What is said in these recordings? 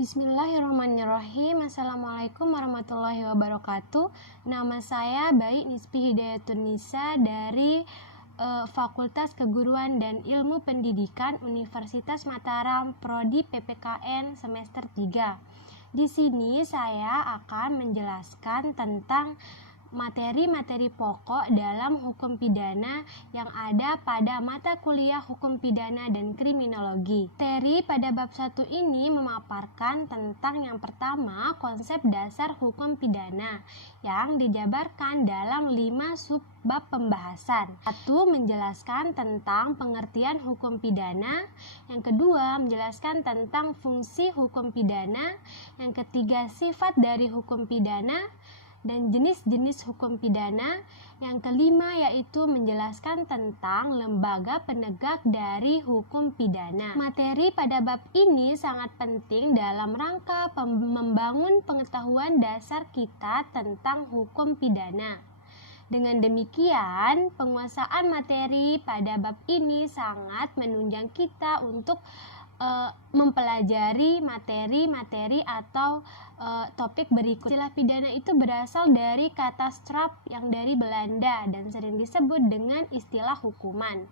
Bismillahirrahmanirrahim. Assalamualaikum warahmatullahi wabarakatuh. Nama saya Baik Nispi Hidayatun Nisa dari Fakultas Keguruan dan Ilmu Pendidikan Universitas Mataram, Prodi PPKN semester 3. Di sini saya akan menjelaskan tentang materi-materi pokok dalam hukum pidana yang ada pada mata kuliah hukum pidana dan kriminologi. Materi pada bab 1 ini memaparkan tentang yang pertama, konsep dasar hukum pidana yang dijabarkan dalam 5 subbab pembahasan. 1. Menjelaskan tentang pengertian hukum pidana. Yang kedua, menjelaskan tentang fungsi hukum pidana. Yang ketiga, sifat dari hukum pidana dan jenis-jenis hukum pidana. Yang kelima yaitu menjelaskan tentang lembaga penegak dari hukum pidana. Materi pada bab ini sangat penting dalam rangka membangun pengetahuan dasar kita tentang hukum pidana. Dengan demikian, penguasaan materi pada bab ini sangat menunjang kita untuk mempelajari materi-materi atau topik berikut. Istilah pidana itu berasal dari kata straf yang dari Belanda dan sering disebut dengan istilah hukuman.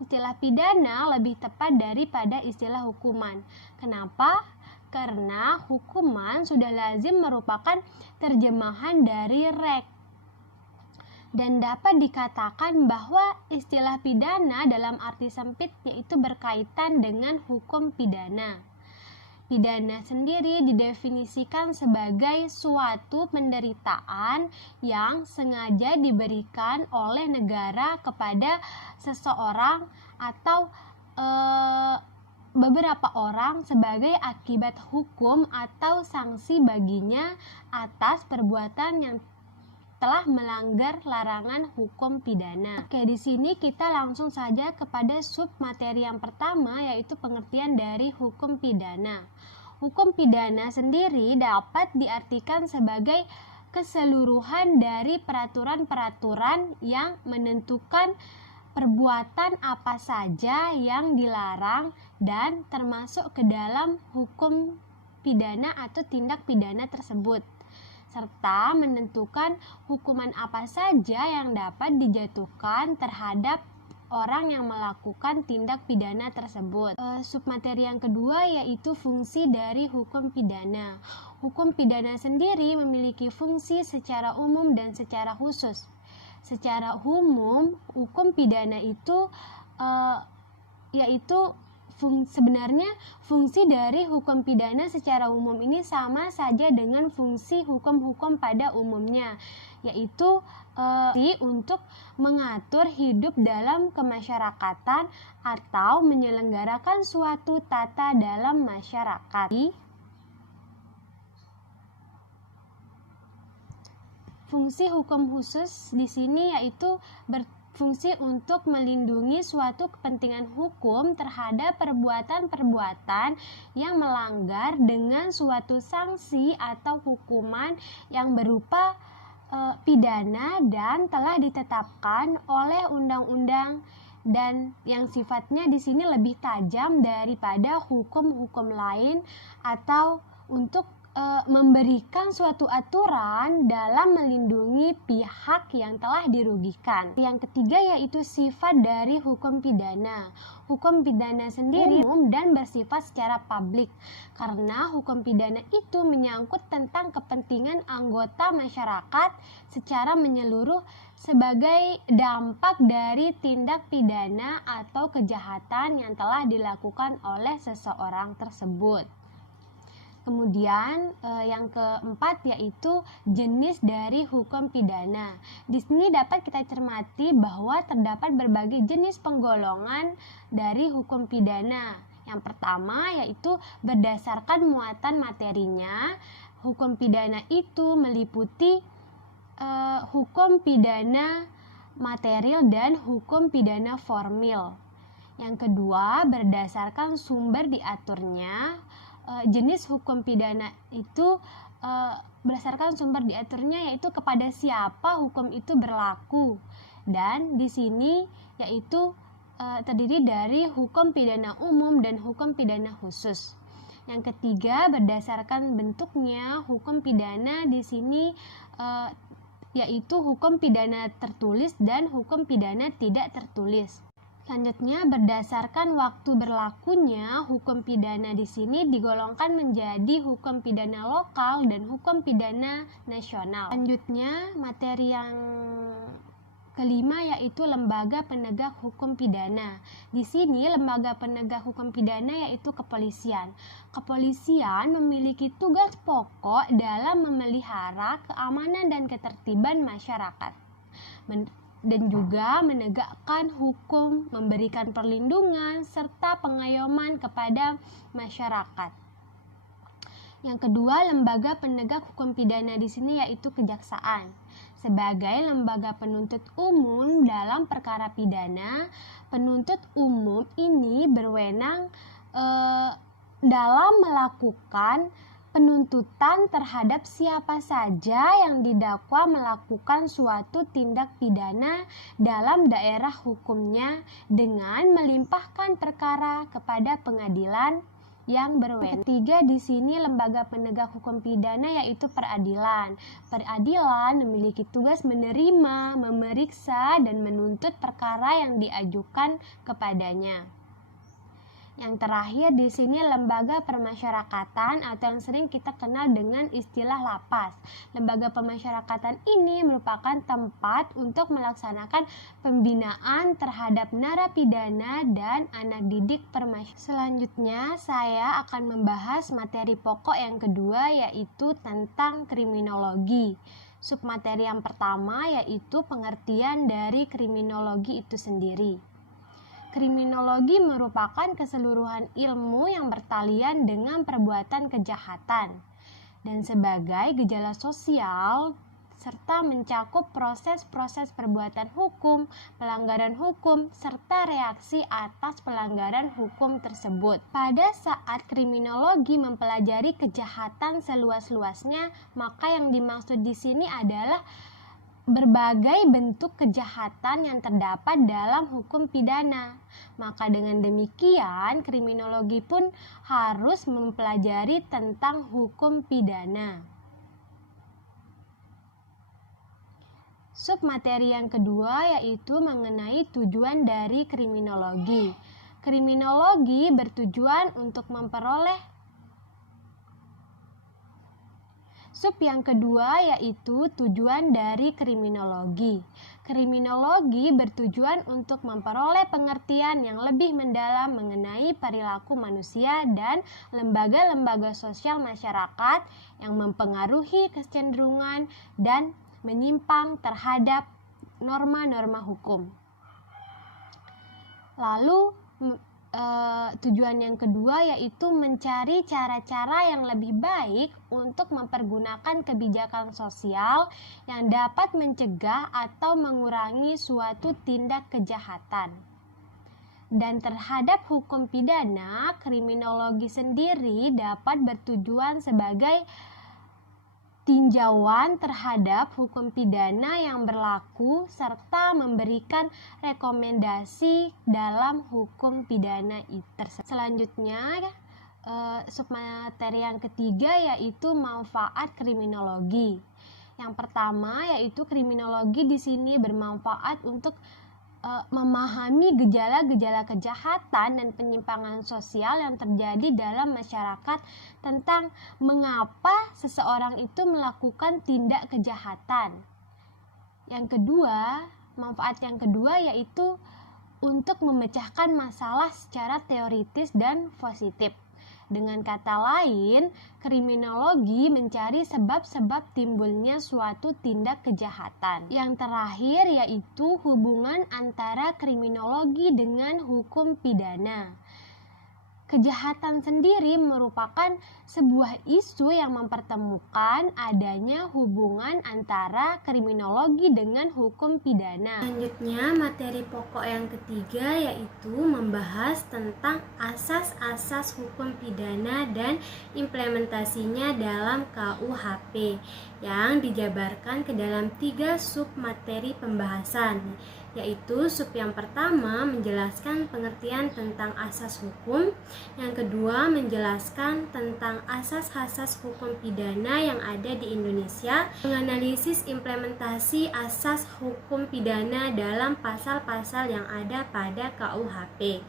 Istilah pidana lebih tepat daripada istilah hukuman. Kenapa? Karena hukuman sudah lazim merupakan terjemahan dari rek. Dan dapat dikatakan bahwa istilah pidana dalam arti sempit yaitu berkaitan dengan hukum pidana. Pidana sendiri didefinisikan sebagai suatu penderitaan yang sengaja diberikan oleh negara kepada seseorang atau beberapa orang sebagai akibat hukum atau sanksi baginya atas perbuatan yang telah melanggar larangan hukum pidana. Oke, di sini kita langsung saja kepada sub materi yang pertama, yaitu pengertian dari hukum pidana. Hukum pidana sendiri dapat diartikan sebagai keseluruhan dari peraturan-peraturan yang menentukan perbuatan apa saja yang dilarang dan termasuk ke dalam hukum pidana atau tindak pidana tersebut, serta menentukan hukuman apa saja yang dapat dijatuhkan terhadap orang yang melakukan tindak pidana tersebut. Submateri yang kedua yaitu fungsi dari hukum pidana. Hukum pidana sendiri memiliki fungsi secara umum dan secara khusus. Secara umum, hukum pidana itu sebenarnya fungsi dari hukum pidana secara umum ini sama saja dengan fungsi hukum-hukum pada umumnya, yaitu untuk mengatur hidup dalam kemasyarakatan atau menyelenggarakan suatu tata dalam masyarakat. Fungsi hukum khusus di sini yaitu fungsi untuk melindungi suatu kepentingan hukum terhadap perbuatan-perbuatan yang melanggar dengan suatu sanksi atau hukuman yang berupa pidana dan telah ditetapkan oleh undang-undang dan yang sifatnya di sini lebih tajam daripada hukum-hukum lain atau untuk memberikan suatu aturan dalam melindungi pihak yang telah dirugikan. Yang ketiga yaitu sifat dari hukum pidana. Hukum pidana sendiri umum dan bersifat secara publik, karena hukum pidana itu menyangkut tentang kepentingan anggota masyarakat secara menyeluruh sebagai dampak dari tindak pidana atau kejahatan yang telah dilakukan oleh seseorang tersebut. Kemudian yang keempat yaitu jenis dari hukum pidana. Di sini dapat kita cermati bahwa terdapat berbagai jenis penggolongan dari hukum pidana. Yang pertama yaitu berdasarkan muatan materinya. Hukum pidana itu meliputi hukum pidana material dan hukum pidana formil. Yang kedua, berdasarkan sumber diaturnya. Jenis hukum pidana itu berdasarkan sumber diaturnya yaitu kepada siapa hukum itu berlaku, dan di sini yaitu terdiri dari hukum pidana umum dan hukum pidana khusus. Yang ketiga, berdasarkan bentuknya, hukum pidana di sini yaitu hukum pidana tertulis dan hukum pidana tidak tertulis. Selanjutnya, berdasarkan waktu berlakunya, hukum pidana di sini digolongkan menjadi hukum pidana lokal dan hukum pidana nasional. Selanjutnya, materi yang kelima yaitu lembaga penegak hukum pidana. Di sini lembaga penegak hukum pidana yaitu kepolisian. Kepolisian memiliki tugas pokok dalam memelihara keamanan dan ketertiban masyarakat. Dan juga menegakkan hukum, memberikan perlindungan, serta pengayoman kepada masyarakat. Yang kedua, lembaga penegak hukum pidana di sini yaitu kejaksaan. Sebagai lembaga penuntut umum dalam perkara pidana, penuntut umum ini berwenang dalam melakukan penuntutan terhadap siapa saja yang didakwa melakukan suatu tindak pidana dalam daerah hukumnya dengan melimpahkan perkara kepada pengadilan yang berwenang. Ketiga, di sini lembaga penegak hukum pidana yaitu peradilan. Peradilan memiliki tugas menerima, memeriksa, dan menuntut perkara yang diajukan kepadanya. Yang terakhir di sini lembaga permasyarakatan atau yang sering kita kenal dengan istilah lapas. Lembaga permasyarakatan ini merupakan tempat untuk melaksanakan pembinaan terhadap narapidana dan anak didik permasyarakatan. Selanjutnya saya akan membahas materi pokok yang kedua yaitu tentang kriminologi. Submateri yang pertama yaitu pengertian dari kriminologi itu sendiri. Kriminologi merupakan keseluruhan ilmu yang bertalian dengan perbuatan kejahatan dan sebagai gejala sosial serta mencakup proses-proses perbuatan hukum, pelanggaran hukum, serta reaksi atas pelanggaran hukum tersebut. Pada saat kriminologi mempelajari kejahatan seluas-luasnya, maka yang dimaksud di sini adalah berbagai bentuk kejahatan yang terdapat dalam hukum pidana. Maka dengan demikian, kriminologi pun harus mempelajari tentang hukum pidana. Submateri yang kedua yaitu mengenai tujuan dari kriminologi. Kriminologi bertujuan untuk memperoleh Sub yang kedua yaitu tujuan dari kriminologi. Kriminologi bertujuan untuk memperoleh pengertian yang lebih mendalam mengenai perilaku manusia dan lembaga-lembaga sosial masyarakat yang mempengaruhi kecenderungan dan menyimpang terhadap norma-norma hukum. Lalu tujuan yang kedua yaitu mencari cara-cara yang lebih baik untuk mempergunakan kebijakan sosial yang dapat mencegah atau mengurangi suatu tindak kejahatan. Dan terhadap hukum pidana, kriminologi sendiri dapat bertujuan sebagai tinjauan terhadap hukum pidana yang berlaku serta memberikan rekomendasi dalam hukum pidana tersebut. Selanjutnya, submateri yang ketiga yaitu manfaat kriminologi. Yang pertama yaitu kriminologi di sini bermanfaat untuk memahami gejala-gejala kejahatan dan penyimpangan sosial yang terjadi dalam masyarakat tentang mengapa seseorang itu melakukan tindak kejahatan. Yang kedua, manfaat yang kedua yaitu untuk memecahkan masalah secara teoritis dan positif. Dengan kata lain, kriminologi mencari sebab-sebab timbulnya suatu tindak kejahatan. Yang terakhir yaitu hubungan antara kriminologi dengan hukum pidana. Kejahatan sendiri merupakan sebuah isu yang mempertemukan adanya hubungan antara kriminologi dengan hukum pidana. Selanjutnya, materi pokok yang ketiga yaitu membahas tentang asas-asas hukum pidana dan implementasinya dalam KUHP yang dijabarkan ke dalam 3 submateri pembahasan, yaitu sub yang pertama menjelaskan pengertian tentang asas hukum, yang kedua menjelaskan tentang asas-asas hukum pidana yang ada di Indonesia, menganalisis implementasi asas hukum pidana dalam pasal-pasal yang ada pada KUHP.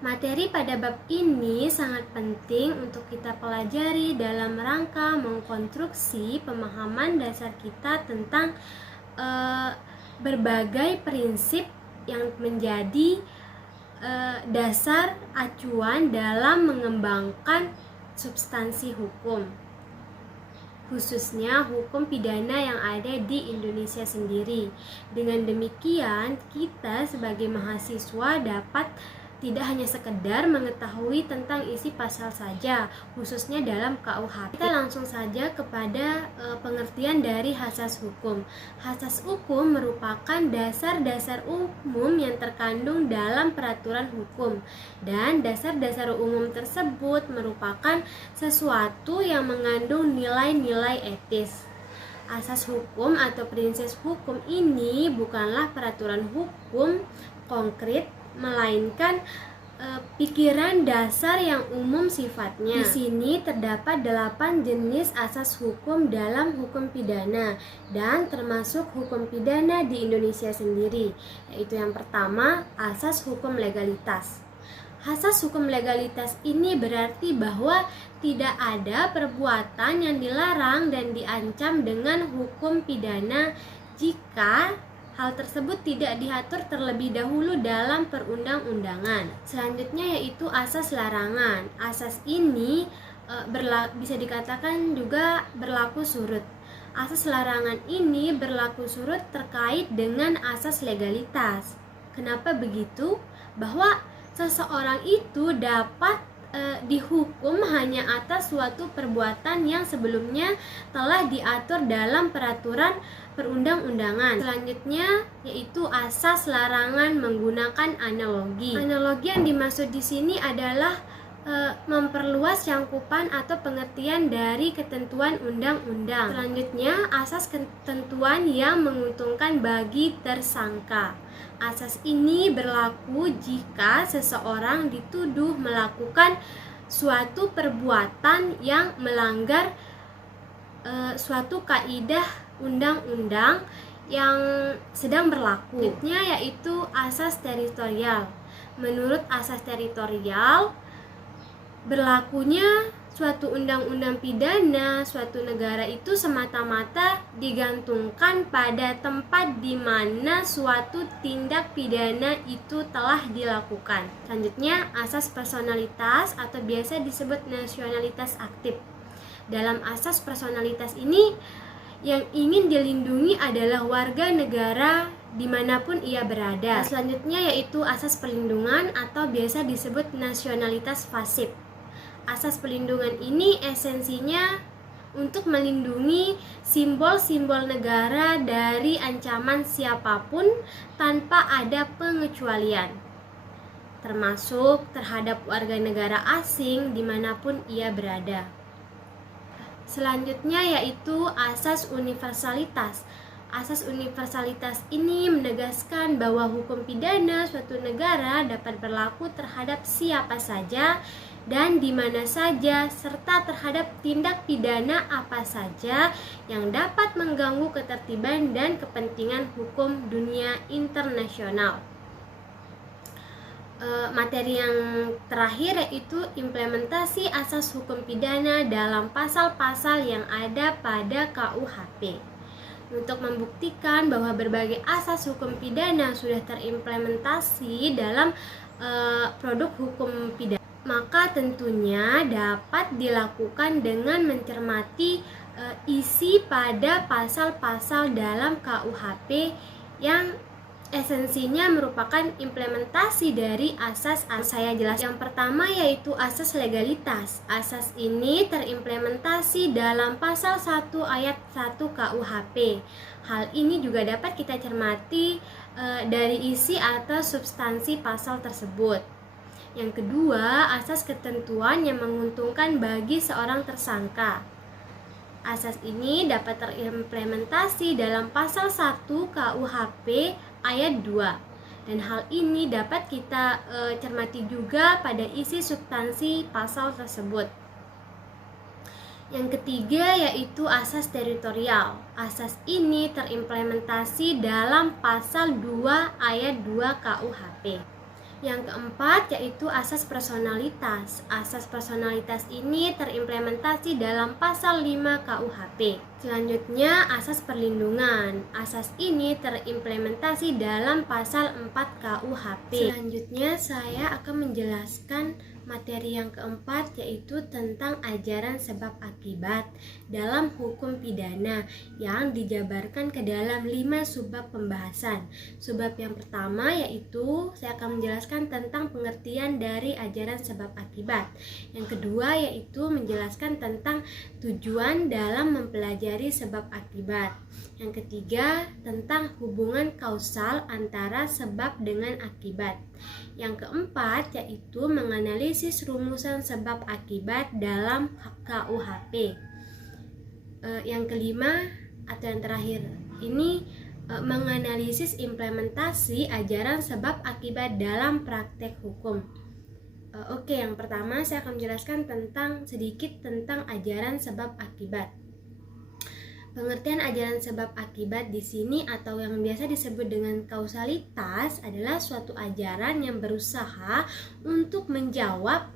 Materi pada bab ini sangat penting untuk kita pelajari dalam rangka mengkonstruksi pemahaman dasar kita tentang berbagai prinsip yang menjadi dasar acuan dalam mengembangkan substansi hukum, khususnya hukum pidana yang ada di Indonesia sendiri. Dengan demikian, kita sebagai mahasiswa dapat tidak hanya sekedar mengetahui tentang isi pasal saja, khususnya dalam KUHP. Kita langsung saja kepada pengertian dari asas hukum. Asas hukum merupakan dasar-dasar umum yang terkandung dalam peraturan hukum, dan dasar-dasar umum tersebut merupakan sesuatu yang mengandung nilai-nilai etis. Asas hukum atau prinsip hukum ini bukanlah peraturan hukum konkret, melainkan pikiran dasar yang umum sifatnya. Di sini terdapat 8 jenis asas hukum dalam hukum pidana, dan termasuk hukum pidana di Indonesia sendiri, yaitu yang pertama, asas hukum legalitas. Asas hukum legalitas ini berarti bahwa tidak ada perbuatan yang dilarang dan diancam dengan hukum pidana jika hal tersebut tidak diatur terlebih dahulu dalam perundang-undangan. Selanjutnya yaitu asas larangan. Asas ini bisa dikatakan juga berlaku surut. Asas larangan ini berlaku surut terkait dengan asas legalitas. Kenapa begitu? Bahwa seseorang itu dapat dihukum hanya atas suatu perbuatan yang sebelumnya telah diatur dalam peraturan perundang-undangan. Selanjutnya yaitu asas larangan menggunakan analogi. Analogi yang dimaksud di sini adalah memperluas cakupan atau pengertian dari ketentuan undang-undang. Selanjutnya asas ketentuan yang menguntungkan bagi tersangka. Asas ini berlaku jika seseorang dituduh melakukan suatu perbuatan yang melanggar suatu kaidah undang-undang yang sedang berlaku. Selanjutnya yaitu asas teritorial. Menurut asas teritorial, berlakunya suatu undang-undang pidana suatu negara itu semata-mata digantungkan pada tempat di mana suatu tindak pidana itu telah dilakukan. Selanjutnya, asas personalitas atau biasa disebut nasionalitas aktif. Dalam asas personalitas ini, yang ingin dilindungi adalah warga negara dimanapun ia berada. Selanjutnya yaitu asas perlindungan atau biasa disebut nasionalitas pasif. Asas perlindungan ini esensinya untuk melindungi simbol-simbol negara dari ancaman siapapun tanpa ada pengecualian, termasuk terhadap warga negara asing dimanapun ia berada. Selanjutnya yaitu asas universalitas. Asas universalitas ini menegaskan bahwa hukum pidana suatu negara dapat berlaku terhadap siapa saja dan di mana saja, serta terhadap tindak pidana apa saja yang dapat mengganggu ketertiban dan kepentingan hukum dunia internasional. Materi yang terakhir yaitu implementasi asas hukum pidana dalam pasal-pasal yang ada pada KUHP. Untuk membuktikan bahwa berbagai asas hukum pidana sudah terimplementasi dalam produk hukum pidana, maka tentunya dapat dilakukan dengan mencermati isi pada pasal-pasal dalam KUHP yang esensinya merupakan implementasi dari asas saya jelaskan. Yang pertama yaitu asas legalitas. Asas ini terimplementasi dalam pasal 1 ayat 1 KUHP. Hal ini juga dapat kita cermati dari isi atau substansi pasal tersebut. Yang kedua, asas ketentuan yang menguntungkan bagi seorang tersangka. Asas ini dapat terimplementasi dalam pasal 1 KUHP ayat 2. Dan hal ini dapat kita cermati juga pada isi substansi pasal tersebut. Yang ketiga yaitu asas teritorial. Asas ini terimplementasi dalam pasal 2 ayat 2 KUHP. Yang keempat yaitu asas personalitas. Asas personalitas ini terimplementasi dalam pasal 5 KUHP. Selanjutnya asas perlindungan. Asas ini terimplementasi dalam pasal 4 KUHP. Selanjutnya saya akan menjelaskan materi yang keempat yaitu tentang ajaran sebab akibat dalam hukum pidana yang dijabarkan ke dalam 5 subbab pembahasan. Subbab yang pertama yaitu saya akan menjelaskan tentang pengertian dari ajaran sebab akibat. Yang kedua yaitu menjelaskan tentang tujuan dalam mempelajari sebab akibat. Yang ketiga tentang hubungan kausal antara sebab dengan akibat. Yang keempat yaitu menganalisis rumusan sebab akibat dalam KUHP. Yang kelima atau yang terakhir ini menganalisis implementasi ajaran sebab akibat dalam praktek hukum. Oke, yang pertama saya akan menjelaskan sedikit tentang ajaran sebab akibat. Pengertian ajaran sebab akibat di sini atau yang biasa disebut dengan kausalitas adalah suatu ajaran yang berusaha untuk menjawab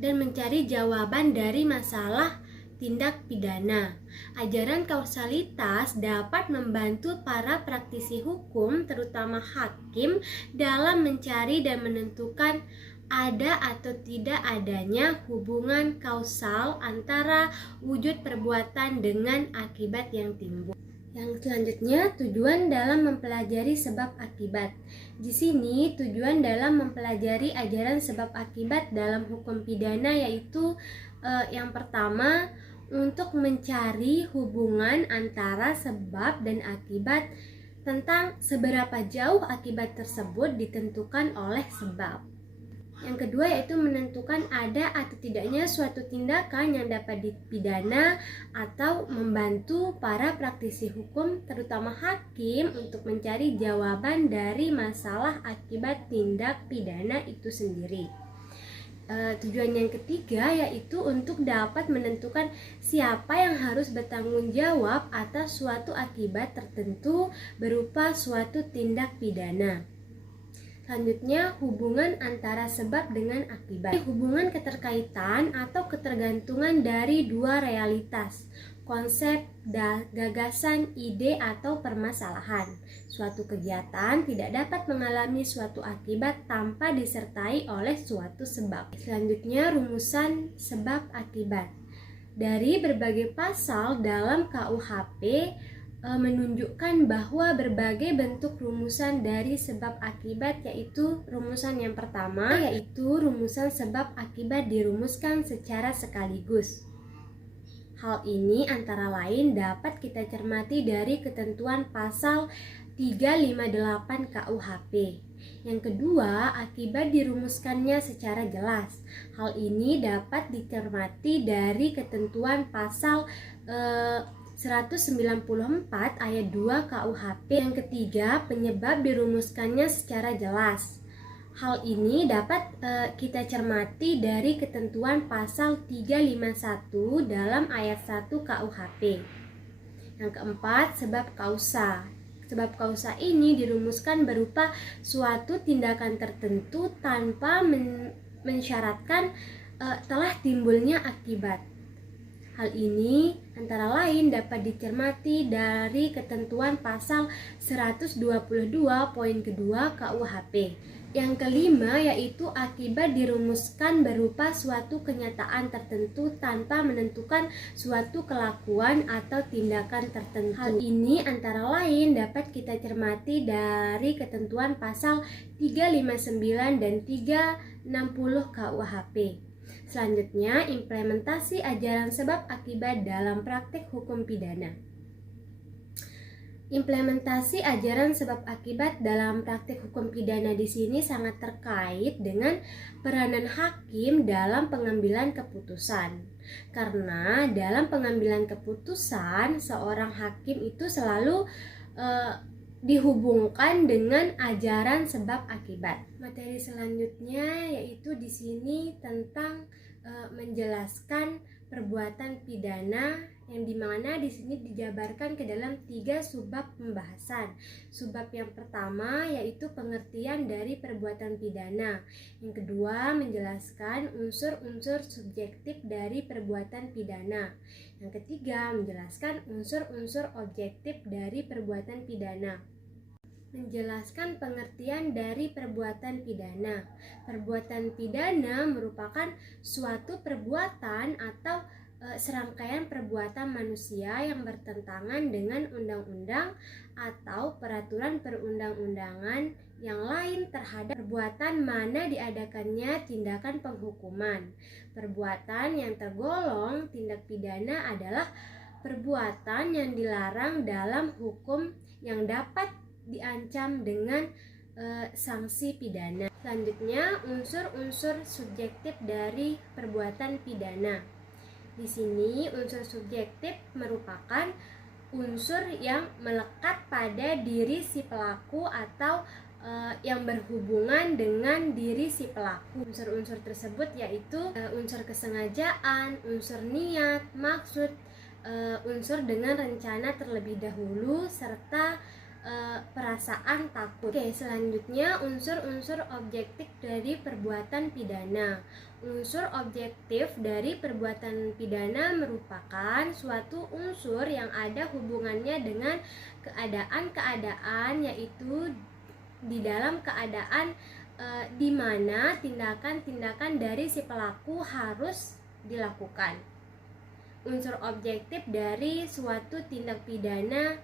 dan mencari jawaban dari masalah tindak pidana. Ajaran kausalitas dapat membantu para praktisi hukum, terutama hakim, dalam mencari dan menentukan ada atau tidak adanya hubungan kausal antara wujud perbuatan dengan akibat yang timbul. Yang selanjutnya, tujuan dalam mempelajari sebab akibat. Di sini, tujuan dalam mempelajari ajaran sebab akibat dalam hukum pidana yaitu yang pertama, untuk mencari hubungan antara sebab dan akibat tentang seberapa jauh akibat tersebut ditentukan oleh sebab. Yang kedua yaitu menentukan ada atau tidaknya suatu tindakan yang dapat dipidana atau membantu para praktisi hukum terutama hakim untuk mencari jawaban dari masalah akibat tindak pidana itu sendiri. Tujuan yang ketiga yaitu untuk dapat menentukan siapa yang harus bertanggung jawab atas suatu akibat tertentu berupa suatu tindak pidana. Selanjutnya, hubungan antara sebab dengan akibat. Hubungan keterkaitan atau ketergantungan dari dua realitas, konsep, gagasan, ide, atau permasalahan. Suatu kegiatan tidak dapat mengalami suatu akibat tanpa disertai oleh suatu sebab. Selanjutnya, rumusan sebab akibat. Dari berbagai pasal dalam KUHP menunjukkan bahwa berbagai bentuk rumusan dari sebab akibat, yaitu rumusan yang pertama yaitu rumusan sebab akibat dirumuskan secara sekaligus. Hal ini antara lain dapat kita cermati dari ketentuan pasal 358 KUHP. Yang kedua, akibat dirumuskannya secara jelas. Hal ini dapat dicermati dari ketentuan pasal 194 ayat 2 KUHP. Yang ketiga, penyebab dirumuskannya secara jelas. Hal ini dapat kita cermati dari ketentuan pasal 351 dalam ayat 1 KUHP. Yang keempat, sebab kausa. Sebab kausa ini dirumuskan berupa suatu tindakan tertentu tanpa mensyaratkan telah timbulnya akibat. Hal ini antara lain dapat dicermati dari ketentuan pasal 122 poin kedua KUHP. Yang kelima yaitu akibat dirumuskan berupa suatu kenyataan tertentu tanpa menentukan suatu kelakuan atau tindakan tertentu. Hal ini antara lain dapat kita cermati dari ketentuan pasal 359 dan 360 KUHP. Selanjutnya, implementasi ajaran sebab akibat dalam praktik hukum pidana. Implementasi ajaran sebab akibat dalam praktik hukum pidana di sini sangat terkait dengan peranan hakim dalam pengambilan keputusan. Karena dalam pengambilan keputusan, seorang hakim itu selalu dihubungkan dengan ajaran sebab akibat. Materi selanjutnya yaitu di sini tentang menjelaskan perbuatan pidana, yang dimana di sini dijabarkan ke dalam 3 subbab pembahasan. Subbab yang pertama yaitu pengertian dari perbuatan pidana. Yang kedua menjelaskan unsur-unsur subjektif dari perbuatan pidana. Yang ketiga menjelaskan unsur-unsur objektif dari perbuatan pidana. Menjelaskan pengertian dari perbuatan pidana. Perbuatan pidana merupakan suatu perbuatan atau serangkaian perbuatan manusia yang bertentangan dengan undang-undang atau peraturan perundang-undangan yang lain terhadap perbuatan mana diadakannya tindakan penghukuman. Perbuatan yang tergolong tindak pidana adalah perbuatan yang dilarang dalam hukum yang dapat diancam dengan sanksi pidana. Selanjutnya, unsur-unsur subjektif dari perbuatan pidana. Di sini unsur subjektif merupakan unsur yang melekat pada diri si pelaku atau yang berhubungan dengan diri si pelaku. Unsur-unsur tersebut yaitu unsur kesengajaan, unsur niat, maksud, unsur dengan rencana terlebih dahulu, serta perasaan takut. Oke, selanjutnya unsur-unsur objektif dari perbuatan pidana. Unsur objektif dari perbuatan pidana merupakan suatu unsur yang ada hubungannya dengan keadaan-keadaan, yaitu di dalam keadaan di mana tindakan-tindakan dari si pelaku harus dilakukan. Unsur objektif dari suatu tindak pidana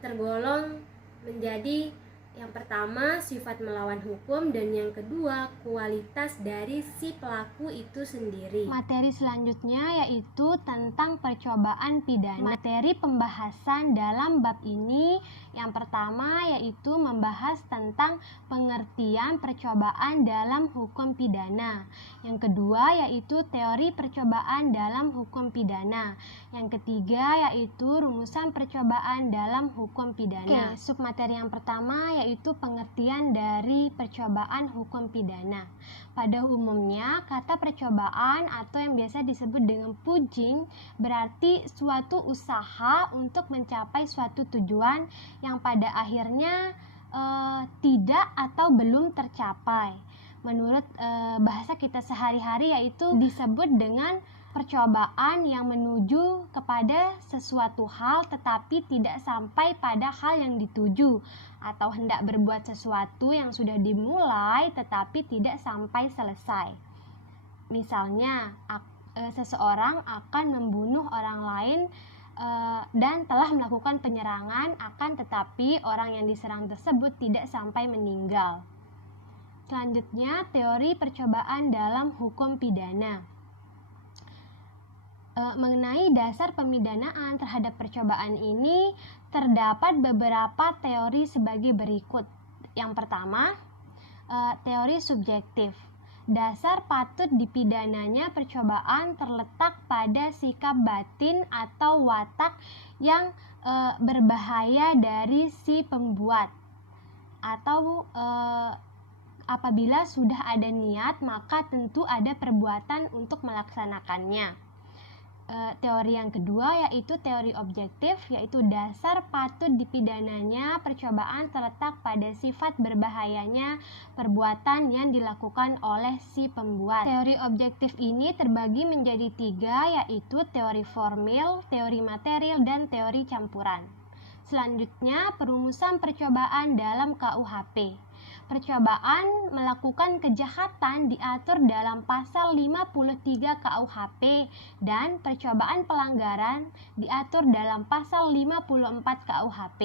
tergolong menjadi yang pertama sifat melawan hukum, dan yang kedua kualitas dari si pelaku itu sendiri. Materi selanjutnya yaitu tentang percobaan pidana. Materi pembahasan dalam bab ini yang pertama yaitu membahas tentang pengertian percobaan dalam hukum pidana. Yang kedua yaitu teori percobaan dalam hukum pidana. Yang ketiga yaitu rumusan percobaan dalam hukum pidana. Oke, submateri yang pertama yaitu pengertian dari percobaan hukum pidana. Pada umumnya, kata percobaan atau yang biasa disebut dengan pudging berarti suatu usaha untuk mencapai suatu tujuan yang pada akhirnya tidak atau belum tercapai. Menurut bahasa kita sehari-hari yaitu disebut dengan percobaan yang menuju kepada sesuatu hal tetapi tidak sampai pada hal yang dituju, atau hendak berbuat sesuatu yang sudah dimulai tetapi tidak sampai selesai. Misalnya seseorang akan membunuh orang lain dan telah melakukan penyerangan, akan tetapi orang yang diserang tersebut tidak sampai meninggal. Selanjutnya, teori percobaan dalam hukum pidana. Mengenai dasar pemidanaan terhadap percobaan ini terdapat beberapa teori sebagai berikut. Yang pertama, teori subjektif. Dasar patut dipidananya percobaan terletak pada sikap batin atau watak yang berbahaya dari si pembuat, atau apabila sudah ada niat maka tentu ada perbuatan untuk melaksanakannya. Teori yang kedua yaitu teori objektif, yaitu dasar patut dipidananya percobaan terletak pada sifat berbahayanya perbuatan yang dilakukan oleh si pembuat. Teori objektif ini terbagi menjadi 3, yaitu teori formil, teori material, dan teori campuran. Selanjutnya, perumusan percobaan dalam KUHP. Percobaan melakukan kejahatan diatur dalam pasal 53 KUHP dan percobaan pelanggaran diatur dalam pasal 54 KUHP.